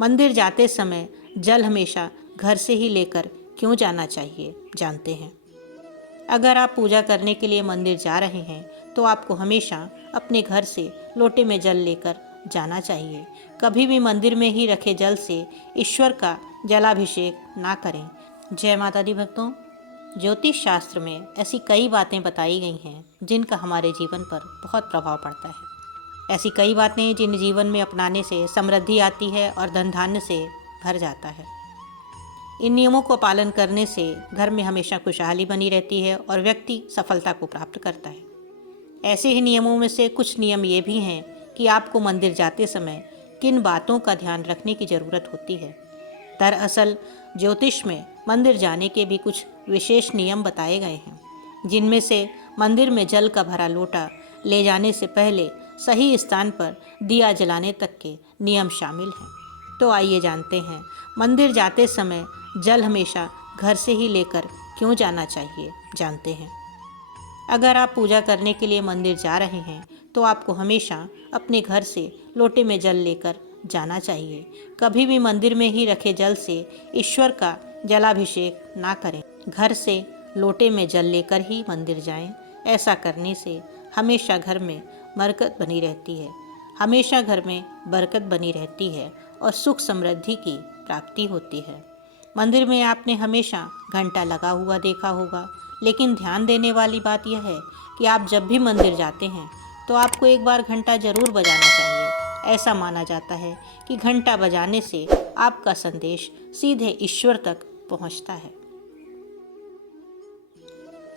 मंदिर जाते समय जल हमेशा घर से ही लेकर क्यों जाना चाहिए, जानते हैं। अगर आप पूजा करने के लिए मंदिर जा रहे हैं तो आपको हमेशा अपने घर से लोटे में जल लेकर जाना चाहिए। कभी भी मंदिर में ही रखे जल से ईश्वर का जलाभिषेक ना करें। जय माता दी भक्तों। ज्योतिष शास्त्र में ऐसी कई बातें बताई गई हैं जिनका हमारे जीवन पर बहुत प्रभाव पड़ता है। ऐसी कई बातें जिन जीवन में अपनाने से समृद्धि आती है और धन धान्य से भर जाता है। इन नियमों को पालन करने से घर में हमेशा खुशहाली बनी रहती है और व्यक्ति सफलता को प्राप्त करता है। ऐसे ही नियमों में से कुछ नियम ये भी हैं कि आपको मंदिर जाते समय किन बातों का ध्यान रखने की ज़रूरत होती है। दरअसल ज्योतिष में मंदिर जाने के भी कुछ विशेष नियम बताए गए हैं, जिनमें से मंदिर में जल का भरा लोटा ले जाने से पहले सही स्थान पर दिया जलाने तक के नियम शामिल हैं। तो आइए जानते हैं, मंदिर जाते समय जल हमेशा घर से ही लेकर क्यों जाना चाहिए, जानते हैं। अगर आप पूजा करने के लिए मंदिर जा रहे हैं तो आपको हमेशा अपने घर से लोटे में जल लेकर जाना चाहिए। कभी भी मंदिर में ही रखे जल से ईश्वर का जलाभिषेक ना करें। घर से लोटे में जल लेकर ही मंदिर जाएं। ऐसा करने से हमेशा घर में बरकत बनी रहती है। हमेशा घर में बरकत बनी रहती है और सुख समृद्धि की प्राप्ति होती है। मंदिर में आपने हमेशा घंटा लगा हुआ देखा होगा, लेकिन ध्यान देने वाली बात यह है कि आप जब भी मंदिर जाते हैं तो आपको एक बार घंटा जरूर बजाना चाहिए। ऐसा माना जाता है कि घंटा बजाने से आपका संदेश सीधे ईश्वर तक पहुंचता है।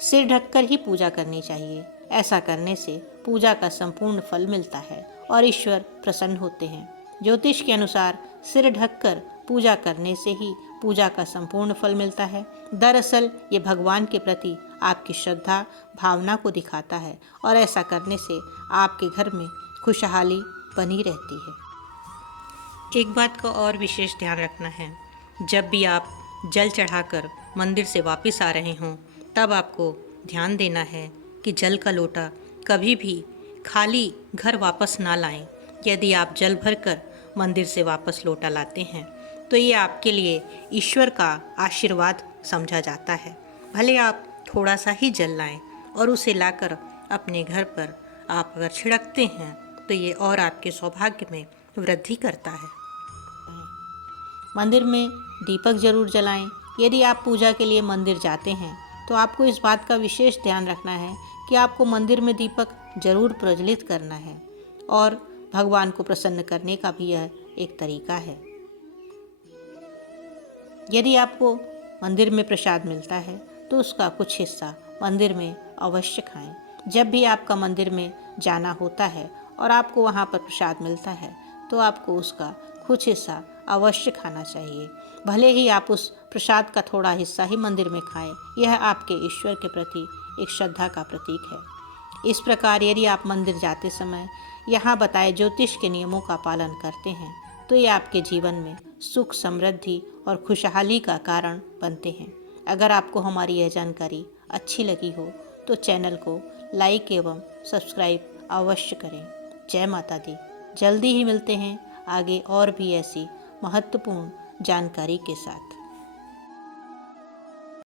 सिर ढककर ही पूजा करनी चाहिए। ऐसा करने से पूजा का संपूर्ण फल मिलता है और ईश्वर प्रसन्न होते हैं। ज्योतिष के अनुसार सिर ढककर पूजा करने से ही पूजा का संपूर्ण फल मिलता है। दरअसल ये भगवान के प्रति आपकी श्रद्धा भावना को दिखाता है और ऐसा करने से आपके घर में खुशहाली बनी रहती है। एक बात का और विशेष ध्यान रखना है, जब भी आप जल चढ़ाकर मंदिर से वापस आ रहे हों तब आपको ध्यान देना है कि जल का लोटा कभी भी खाली घर वापस ना लाएं। यदि आप जल भरकर मंदिर से वापस लोटा लाते हैं तो ये आपके लिए ईश्वर का आशीर्वाद समझा जाता है। भले आप थोड़ा सा ही जल लाएं और उसे लाकर अपने घर पर आप अगर छिड़कते हैं तो ये और आपके सौभाग्य में वृद्धि करता है। मंदिर में दीपक जरूर जलाएं। यदि आप पूजा के लिए मंदिर जाते हैं तो आपको इस बात का विशेष ध्यान रखना है कि आपको मंदिर में दीपक जरूर प्रज्वलित करना है और भगवान को प्रसन्न करने का भी यह एक तरीका है। यदि आपको मंदिर में प्रसाद मिलता है तो उसका कुछ हिस्सा मंदिर में अवश्य खाएं। जब भी आपका मंदिर में जाना होता है और आपको वहाँ पर प्रसाद मिलता है तो आपको उसका कुछ हिस्सा अवश्य खाना चाहिए। भले ही आप उस प्रसाद का थोड़ा हिस्सा ही मंदिर में खाएं, यह आपके ईश्वर के प्रति एक श्रद्धा का प्रतीक है। इस प्रकार यदि आप मंदिर जाते समय यहाँ बताए ज्योतिष के नियमों का पालन करते हैं तो ये आपके जीवन में सुख समृद्धि और खुशहाली का कारण बनते हैं। अगर आपको हमारी यह जानकारी अच्छी लगी हो तो चैनल को लाइक एवं सब्सक्राइब अवश्य करें। जय माता दी। जल्दी ही मिलते हैं आगे और भी ऐसी महत्वपूर्ण जानकारी के साथ।